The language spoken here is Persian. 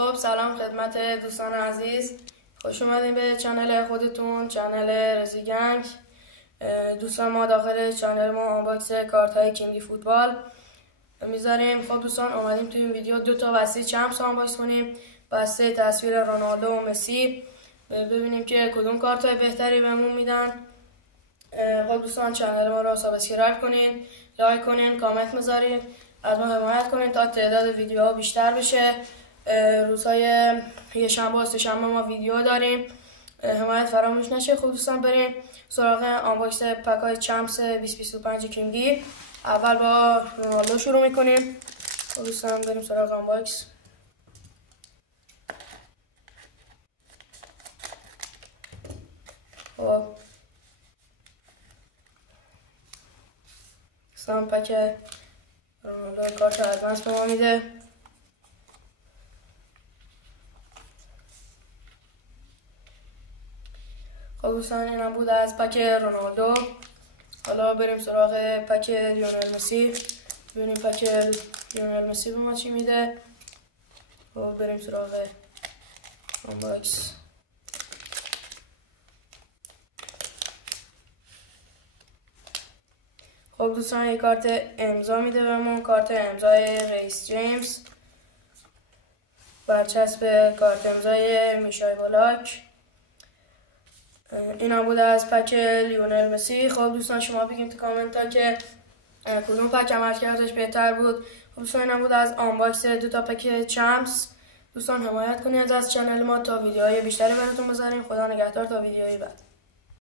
خب سلام خدمت دوستان عزیز، خوش اومدین به چنل خودتون، چنل رزی گنگ. دوستان ما داخل چنل ما آنباکس کارت های کینگی فوتبال میذاریم. خب دوستان اومدیم تو این ویدیو دو تا بسته چمپس آنباکس کنیم، بسته تصویر رونالدو و مسی، ببینیم که کدوم کارت های بهتری بهمون میدن. خب دوستان چنل ما رو سابسکرایب کنین، لایک کنین، کامنت بذارین، از ما حمایت کنین تا تعداد ویدیوها بیشتر بشه. روزهای یه شنبه و سه شنبه ما ویدیو داریم، حمایت فراموش نشه. خب دوستان بریم سراغ آنباکس پک های چمپس 2025 کینگی. اول با رونالدو شروع میکنیم. خب دوستان بریم سراغ آنباکس. خب دوستان پک رونالدو کارت ادوانس به ما میده. خب دوستان اینم بود از پک رونالدو. حالا بریم سراغ پک لیونل مسی، ببینیم پک لیونل مسی به ما چی میده. خب بریم سراغ آنباکس. خب دوستان یک کارت امضا میده بهمون، کارت امضای ریس جیمز، برچسب کارت امضای میشای بالاک. اینا بود از پک لیونل مسی. خب دوستان شما بگیم تو کامنت ها که کدوم پک عملکردش بهتر بود. خب دوستان اینا بود از آنباکس دو تا پک چمپس. دوستان حمایت کنید از چنل ما تا ویدیوهای بیشتری براتون بذاریم. خدا نگهدار تا ویدیوهای بعد.